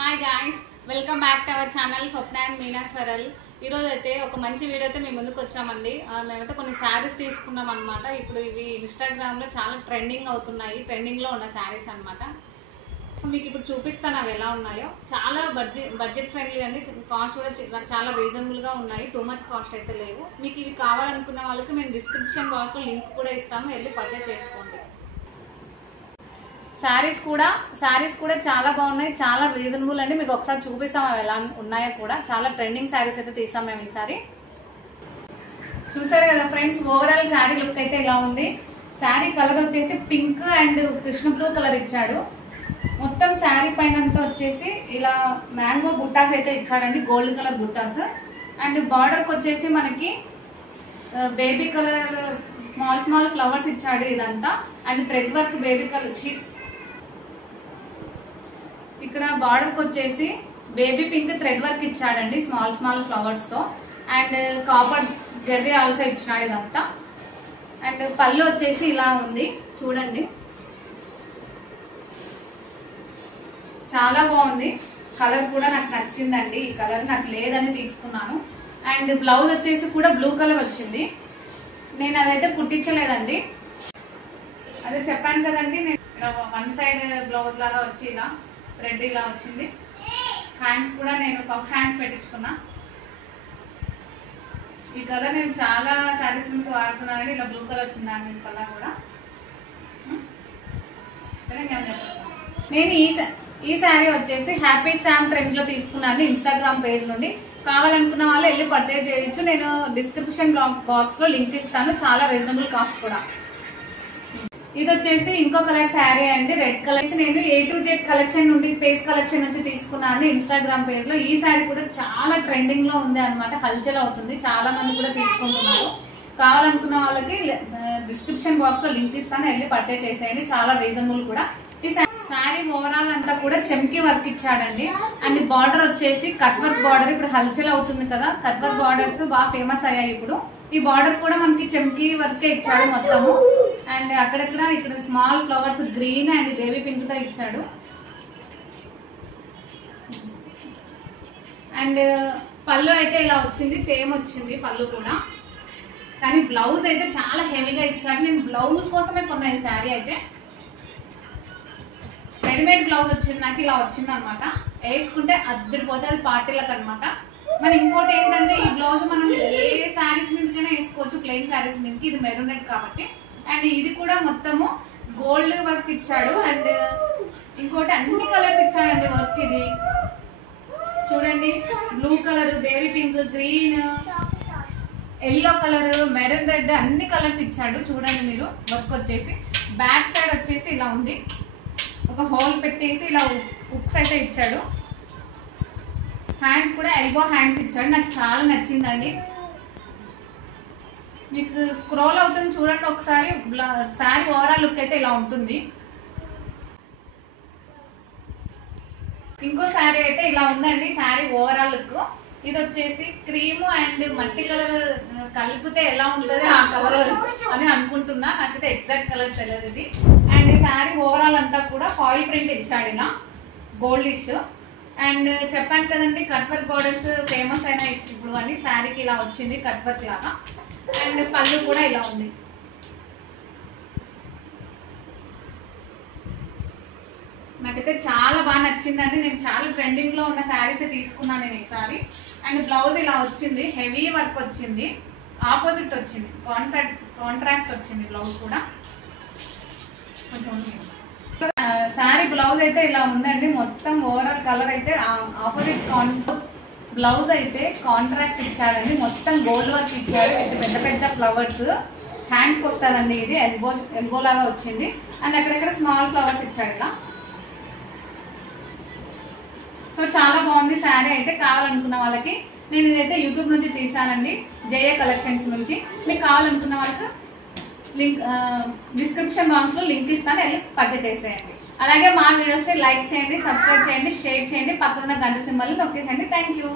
Hi guys, welcome back to our channel Swapna and Meena Saral. ఈరోజు అయితే ఒక మంచి వీడియో అయితే మేము ముందుకు వచ్చామండి. మేమైతే కొన్ని శారీస్ తీసుకున్నాం అనమాట. ఇప్పుడు ఇవి ఇన్స్టాగ్రామ్లో చాలా ట్రెండింగ్లో ఉన్న శారీస్ అనమాట. మీకు ఇప్పుడు చూపిస్తాను అవి ఎలా ఉన్నాయో. చాలా బడ్జెట్ ఫ్రెండ్లీ అండి. కాస్ట్ కూడా చాలా రీజనబుల్గా ఉన్నాయి. టూ మచ్ కాస్ట్ అయితే లేవు. మీకు ఇవి కావాలనుకున్న వాళ్ళకి మేము డిస్క్రిప్షన్ బాక్స్లో లింక్ కూడా ఇస్తాము, వెళ్ళి పర్చేజ్ చేసుకోండి. శారీస్ కూడా చాలా బాగున్నాయి, చాలా రీజనబుల్ అండి. మీకు ఒకసారి చూపిస్తాం అవి ఎలా ఉన్నాయో కూడా. చాలా ట్రెండింగ్ శారీస్ అయితే తీసాం మేము ఈసారి. చూసారు కదా ఫ్రెండ్స్, ఓవరాల్ శారీ లుక్ అయితే ఇలా ఉంది. శారీ కలర్ వచ్చేసి pink and Krishna blue colour ఇచ్చాడు. మొత్తం శారీ పైన వచ్చేసి ఇలా మ్యాంగో బుట్టాస్ అయితే ఇచ్చాడండి, గోల్డ్ కలర్ బుట్టాస్. అండ్ బార్డర్కి వచ్చేసి మనకి బేబీ కలర్ స్మాల్ ఫ్లవర్స్ ఇచ్చాడు ఇదంతా. And thread work baby colour ఇక్కడ బార్డర్కి వచ్చేసి బేబీ పింక్ థ్రెడ్ వర్క్ ఇచ్చాడండి, స్మాల్ ఫ్లవర్స్ తో. అండ్ కాపర్ జెర్రీ ఆల్సో ఇచ్చినాడు ఇదంతా. అండ్ పళ్ళు వచ్చేసి ఇలా ఉంది చూడండి, చాలా బాగుంది. కలర్ కూడా నాకు నచ్చిందండి. ఈ కలర్ నాకు లేదని తీసుకున్నాను. అండ్ బ్లౌజ్ వచ్చేసి కూడా బ్లూ కలర్ వచ్చింది. నేను అదైతే కుట్టించలేదండి, అదే చెప్పాను కదండి. నేను వన్ సైడ్ బ్లౌజ్ లాగా వచ్చి ఇలా థ్రెడ్ ఇలా వచ్చింది. హ్యాండ్స్ కూడా నేను పఫ్ హ్యాండ్స్ పెట్టించుకున్నా. ఈ కలర్ నేను చాలా శారీస్ నుంచి వాడుతున్నానండి. ఇలా బ్లూ కలర్ వచ్చింది దాని మీద కలర్ కూడా. నేను ఈ శారీ వచ్చేసి హ్యాపీ శామ్ ట్రెండ్స్ లో తీసుకున్నాను, ఇన్స్టాగ్రామ్ పేజ్ నుండి. కావాలనుకున్న వాళ్ళు వెళ్ళి పర్చేజ్ చేయొచ్చు. నేను డిస్క్రిప్షన్ బాక్స్ లో లింక్ ఇస్తాను. చాలా రీజనబుల్ కాస్ట్ కూడా. ఇది వచ్చేసి ఇంకో కలర్ శారీ అండి, రెడ్ కలర్. నేను A to Z కలెక్షన్ నుండి పేజ్ కలెక్షన్ నుంచి తీసుకున్నాను ఇన్స్టాగ్రామ్ పేజ్ లో. ఈ శారీ కూడా చాలా ట్రెండింగ్ లో ఉంది అనమాట, హల్చల్ అవుతుంది. చాలా మంది కూడా తీసుకుంటున్నారు. కావాలనుకున్న వాళ్ళకి డిస్క్రిప్షన్ బాక్స్ లో లింక్ ఇస్తాను, వెళ్ళి పర్చేజ్ చేసేయండి. చాలా రీజనబుల్ కూడా. ఈ శారీ ఓవరాల్ అంతా కూడా చెమ్కీ వర్క్ ఇచ్చాడండి. అండ్ బార్డర్ వచ్చేసి కట్ వర్క్ బార్డర్. ఇప్పుడు హల్చల్ అవుతుంది కదా, కట్ వర్క్ బార్డర్స్ బాగా ఫేమస్ అయ్యాయి ఇప్పుడు. ఈ బార్డర్ కూడా మనకి చెమ్కీ వర్క్ ఇచ్చాడు మొత్తము. అండ్ అక్కడక్కడ ఇక్కడ small flowers green and baby pink తో ఇచ్చాడు. అండ్ పళ్ళు అయితే ఇలా వచ్చింది, సేమ్ వచ్చింది పళ్ళు కూడా. కానీ బ్లౌజ్ అయితే చాలా హెవీగా ఇచ్చాడు. నేను బ్లౌజ్ కోసమే కొన్నా ఈ శారీ అయితే. రెడీమేడ్ బ్లౌజ్ వచ్చింది నాకు, ఇలా వచ్చింది అనమాట. వేసుకుంటే అద్దరిపోతే అది పార్టీలకు అనమాట. మరి ఇంకోటి ఏంటంటే, ఈ బ్లౌజ్ మనం ఏ శారీస్ మీదకైనా వేసుకోవచ్చు, ప్లెయిన్ శారీస్ మీదకి. ఇది మెరూన్ రెడ్ కాబట్టి. అండ్ ఇది కూడా మొత్తము గోల్డ్ వర్క్ ఇచ్చాడు. అండ్ ఇంకోటి అన్ని కలర్స్ ఇచ్చాడండి వర్క్. ఇది చూడండి, blue colour, baby pink, green, yellow colour, maroon red, అన్ని కలర్స్ ఇచ్చాడు. చూడండి మీరు వర్క్ వచ్చేసి. బ్యాక్ సైడ్ వచ్చేసి ఇలా ఉంది, ఒక హోల్ పెట్టేసి ఇలా హుక్స్ అయితే ఇచ్చాడు. హ్యాండ్స్ కూడా ఎల్బో హ్యాండ్స్ ఇచ్చాడు. నాకు చాలా నచ్చిందండి. మీకు స్క్రోల్ అవుతుంది చూడండి ఒకసారి. శారీ ఓవరాల్ లుక్ అయితే ఇలా ఉంటుంది. ఇంకో శారీ అయితే ఇలా ఉందండి శారీ ఓవరాల్ లుక్. ఇది వచ్చేసి క్రీమ్ అండ్ మట్టి కలర్ కలిపితే ఎలా ఉంటుంది ఆ కలర్ అని అనుకుంటున్నా. నాకైతే ఎగ్జాక్ట్ కలర్ తెలియదు ఇది. అండ్ ఈ శారీ ఓవరాల్ అంతా కూడా ఫాయిల్ ప్రింట్ ఇచ్చాడు ఇలా గోల్డిష్. అండ్ చెప్పాను కదండి, కట్ వర్క్ బార్డర్స్ ఫేమస్ అయినా ఇప్పుడు అని. శారీకి ఇలా వచ్చింది కట్ వర్క్ లాగా. అండ్ పళ్ళు కూడా ఇలా ఉంది. నాకైతే చాలా బాగా నచ్చిందండి. నేను చాలా ట్రెండింగ్ లో ఉన్న శారీస్ తీసుకున్నాను నేను ఈసారి. అండ్ బ్లౌజ్ ఇలా వచ్చింది, హెవీ వర్క్ వచ్చింది, ఆపోజిట్ వచ్చింది, కాంట్రాస్ట్ వచ్చింది బ్లౌజ్ కూడా. శారీ బ్లౌజ్ అయితే ఇలా ఉందండి. మొత్తం ఓవరాల్ కలర్ అయితే ఆపోజిట్ బ్లౌజ్ అయితే కాంట్రాస్ట్ ఇచ్చాడండి. మొత్తం గోల్డ్ వర్క్ ఇచ్చాడు. పెద్ద పెద్ద ఫ్లవర్స్ హ్యాండ్స్కి వస్తుందండి. ఇది ఎల్బో లాగా వచ్చింది. అండ్ అక్కడక్కడ స్మాల్ ఫ్లవర్స్ ఇచ్చాడు ఇలా. సో చాలా బాగుంది శారీ అయితే. కావాలనుకున్న వాళ్ళకి నేను ఇదైతే యూట్యూబ్ నుంచి తీసానండి, జయ కలెక్షన్స్ నుంచి. మీకు కావాలనుకున్న వాళ్ళకి లింక్ డిస్క్రిప్షన్ బాక్స్ లో లింక్ ఇస్తాను, వెళ్ళి పర్చేజ్ చేసేయండి. అలాగే మా వీడియోస్ లైక్ చేయండి, సబ్స్క్రైబ్ చేయండి, షేర్ చేయండి, పక్కన గంట సింబల్ నొక్కేసేయండి. Thank you.